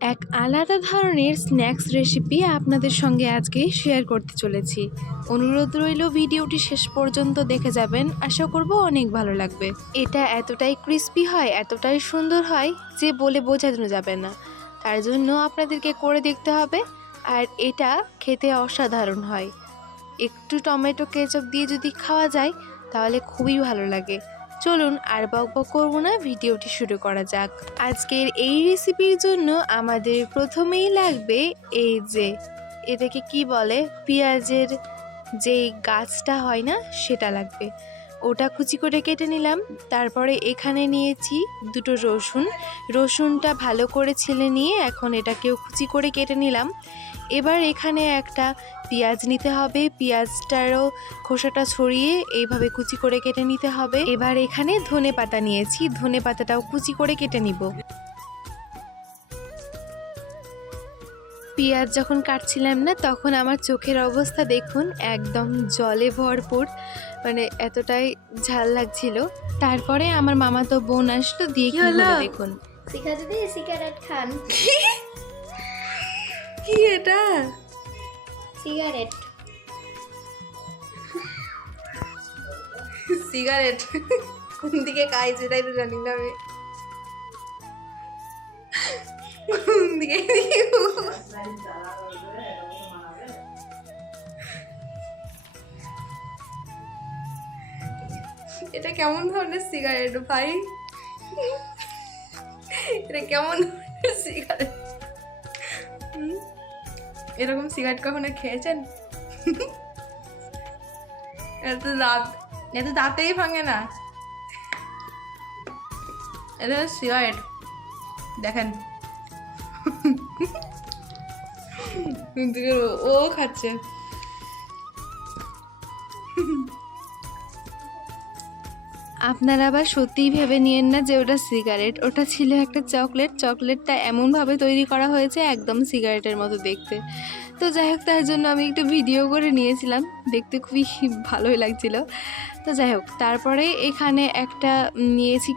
এক আলাদা ধরনের স্ন্যাক্স রেসিপি আপনাদের সঙ্গে আজকে শেয়ার করতে চলেছি। অনুরোধ রইল ভিডিওটি শেষ পর্যন্ত দেখে যাবেন, আশা করব অনেক ভালো লাগবে। এটা এতটাই ক্রিস্পি হয়, এতটাই সুন্দর হয় যে বলে বোঝানো যাবে না। তার জন্য আপনাদেরকে করে দেখতে হবে। আর এটা খেতে অসাধারণ হয়। একটু টমেটো কেচাপ দিয়ে যদি খাওয়া যায় তাহলে খুবই ভালো লাগে। চলুন আর বকবক করবো না, ভিডিওটি শুরু করা যাক। আজকের এই রেসিপির জন্য আমাদের প্রথমেই লাগবে এই যে এটাকে কি বলে, পেঁয়াজের যে গাছটা হয় না সেটা লাগবে। ওটা কুচি করে কেটে নিলাম। তারপরে এখানে নিয়েছি দুটো রসুনটা ভালো করে ছিলে নিয়ে এখন এটাকেও কুচি করে কেটে নিলাম। এবার এখানে একটা পেঁয়াজ নিতে হবে, পেঁয়াজটারও খোসাটা ছড়িয়ে এইভাবে কুচি করে কেটে নিতে হবে। এবার এখানে ধনেপাতা নিয়েছি, ধনেপাতাটাও কুচি করে কেটে নিব। পেঁয়াজ যখন কাটছিলাম না তখন আমার চোখের অবস্থা দেখুন, একদম জলে ভরপুর, মানে এতটাই ঝাল লাগছিল। তারপরে আমার মামাতো বোন আসলো, দিয়ে কি হলো দেখুন। সিগারেট খান। কি এটা? সিগারেট সিগারেট কোন দিকে খাই সেটাই তো জানি না আমি। কোন দিকে এটা কেমন ধরনের সিগারেট ভাই? এটা কেমন ধরনের সিগারেট? এরকম সিগারেট কখনো খেয়েছেন? এত দাঁতেই ভাঙে না। এটা সিগারেট দেখেন। ও খাচ্ছে। আপনারা আবার সত্যিই ভেবে নিয়েন না যে ওটা সিগারেট, ওটা ছিল একটা চকলেট। চকলেটটা এমনভাবে তৈরি করা হয়েছে একদম সিগারেটের মতো দেখতে। তো যাই হোক, তার জন্য আমি একটু ভিডিও করে নিয়েছিলাম, দেখতে খুবই ভালোই লাগছিল। তো যাই হোক, তারপরে এখানে একটা নিয়েছি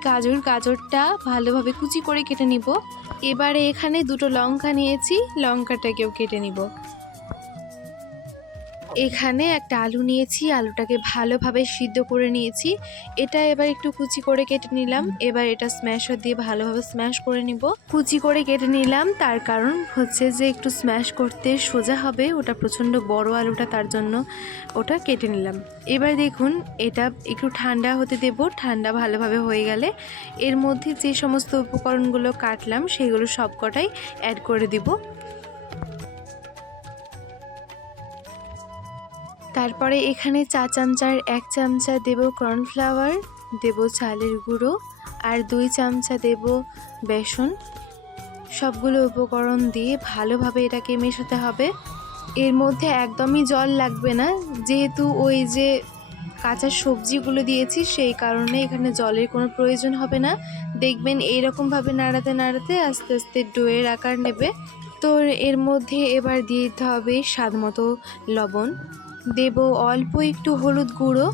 গাজরটা ভালোভাবে কুচি করে কেটে নিব। এবারে এখানে দুটো লঙ্কা নিয়েছি, লঙ্কাটাকেও কেটে নিব। এখানে একটা আলু নিয়েছি, আলুটাকে ভালোভাবে সিদ্ধ করে নিয়েছি। এটা এবার একটু কুচি করে কেটে নিলাম। এবার এটা স্ম্যাশার দিয়ে ভালোভাবে স্ম্যাশ করে নিব। কুচি করে কেটে নিলাম, তার কারণ হচ্ছে যে একটু স্ম্যাশ করতে সোজা হবে। ওটা প্রচণ্ড বড় আলুটা, তার জন্য ওটা কেটে নিলাম। এবার দেখুন, এটা একটু ঠান্ডা হতে দেব। ঠান্ডা ভালোভাবে হয়ে গেলে এর মধ্যে যে সমস্ত উপকরণগুলো কাটলাম সেগুলো সবকটাই অ্যাড করে দিব। তারপরে এখানে চা চামচার 1 চামচা দেব কর্নফ্লাওয়ার, দেব চালের গুঁড়ো, আর 2 চামচা দেব বেসন। সবগুলো উপকরণ দিয়ে ভালোভাবে এটাকে মেশাতে হবে। এর মধ্যে একদমই জল লাগবে না, যেহেতু ওই যে কাঁচা সবজিগুলো দিয়েছি সেই কারণে এখানে জলের কোনো প্রয়োজন হবে না। দেখবেন এইরকমভাবে নাড়াতে নাড়াতে আস্তে আস্তে ডোয়ের আকার নেবে। তো এর মধ্যে এবার দিয়ে দিতে হবে স্বাদ মতো লবণ, দেব অল্প একটু হলুদ গুঁড়ো,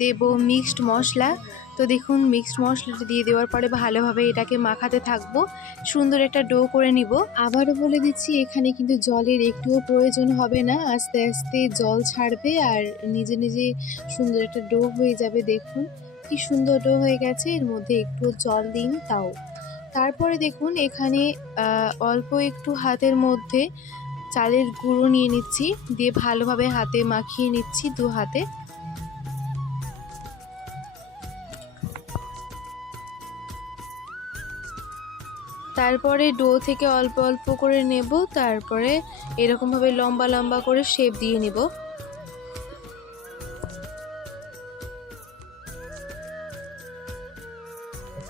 দেব মিক্সড মশলা। তো দেখুন, মিক্সড মশলাটা দিয়ে দেওয়ার পরে ভালোভাবে এটাকে মাখাতে থাকবো, সুন্দর একটা ডো করে নিব। আবারও বলে দিচ্ছি, এখানে কিন্তু জলের একটুও প্রয়োজন হবে না, আস্তে আস্তে জল ছাড়বে আর নিজে নিজে সুন্দর একটা ডো হয়ে যাবে। দেখুন কি সুন্দর ডো হয়ে গেছে, এর মধ্যে একটু জল দিন তাও। তারপরে দেখুন এখানে অল্প একটু হাতের মধ্যে চালের গুঁড়ো নিয়ে নিচ্ছি, দিয়ে ভালোভাবে হাতে মাখিয়ে নিচ্ছি 2 হাতে। তারপরে ডো থেকে অল্প অল্প করে নেব, তারপরে এরকমভাবে লম্বা লম্বা করে শেপ দিয়ে নিব।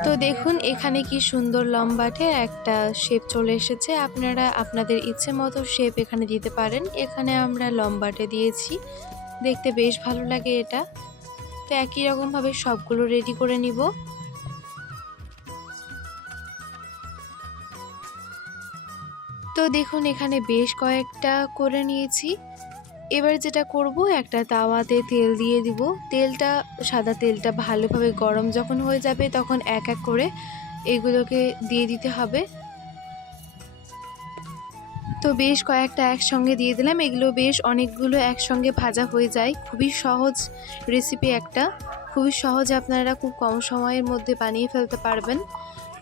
তো দেখুন এখানে কি সুন্দর লম্বাটে একটা শেপ চলে এসেছে। আপনারা আপনাদের ইচ্ছে মতো শেপ এখানে দিতে পারেন। এখানে আমরা লম্বাটে দিয়েছি, দেখতে বেশ ভালো লাগে এটা। তো একই রকমভাবে সবগুলো রেডি করে নিব। তো দেখুন এখানে বেশ কয়েকটা করে নিয়েছি। এবার যেটা করব, একটা তাওয়াতে তেল দিয়ে দিব। সাদা তেলটা ভালোভাবে গরম যখন হয়ে যাবে তখন এক এক করে এগুলোকে দিয়ে দিতে হবে। তো বেশ কয়েকটা একসঙ্গে দিয়ে দিলাম। এগুলো বেশ অনেকগুলো একসঙ্গে ভাজা হয়ে যায়। খুবই সহজ রেসিপি একটা, খুবই সহজে আপনারা খুব কম সময়ের মধ্যে বানিয়ে ফেলতে পারবেন।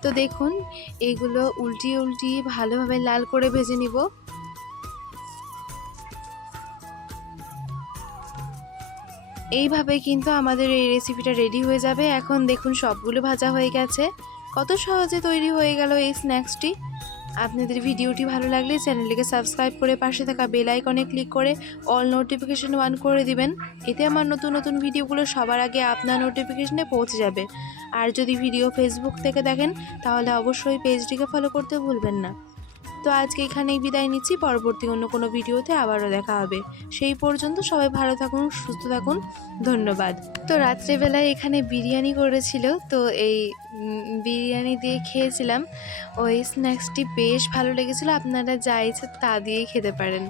তো দেখুন এগুলো উল্টিয়ে উল্টিয়ে ভালোভাবে লাল করে ভেজে নিব। এইভাবে কিন্তু আমাদের এই রেসিপিটা রেডি হয়ে যাবে। এখন দেখুন সবগুলো ভাজা হয়ে গেছে। কত সহজে তৈরি হয়ে গেল এই স্ন্যাক্সটি। আপনাদের ভিডিওটি ভালো লাগলে চ্যানেলটিকে সাবস্ক্রাইব করে পাশে থাকা বেল আইকনে ক্লিক করে অল নোটিফিকেশন অন করে দিবেন। এতে আমার নতুন নতুন ভিডিওগুলো সবার আগে আপনার নোটিফিকেশনে পৌঁছে যাবে। আর যদি ভিডিও ফেসবুক থেকে দেখেন তাহলে অবশ্যই পেজটিকে ফলো করতে ভুলবেন না। তো আজকে এখানেই বিদায় নিচ্ছি। পরবর্তী অন্য কোনো ভিডিওতে আবারও দেখা হবে। সেই পর্যন্ত সবাই ভালো থাকুন, সুস্থ থাকুন। ধন্যবাদ। তো রাত্রেবেলায় এখানে বিরিয়ানি করেছিল, তো এই বিরিয়ানি দিয়ে খেয়েছিলাম। ওই স্ন্যাক্সটি বেশ ভালো লেগেছিলো। আপনারা যা ইচ্ছে তা দিয়েই খেতে পারেন।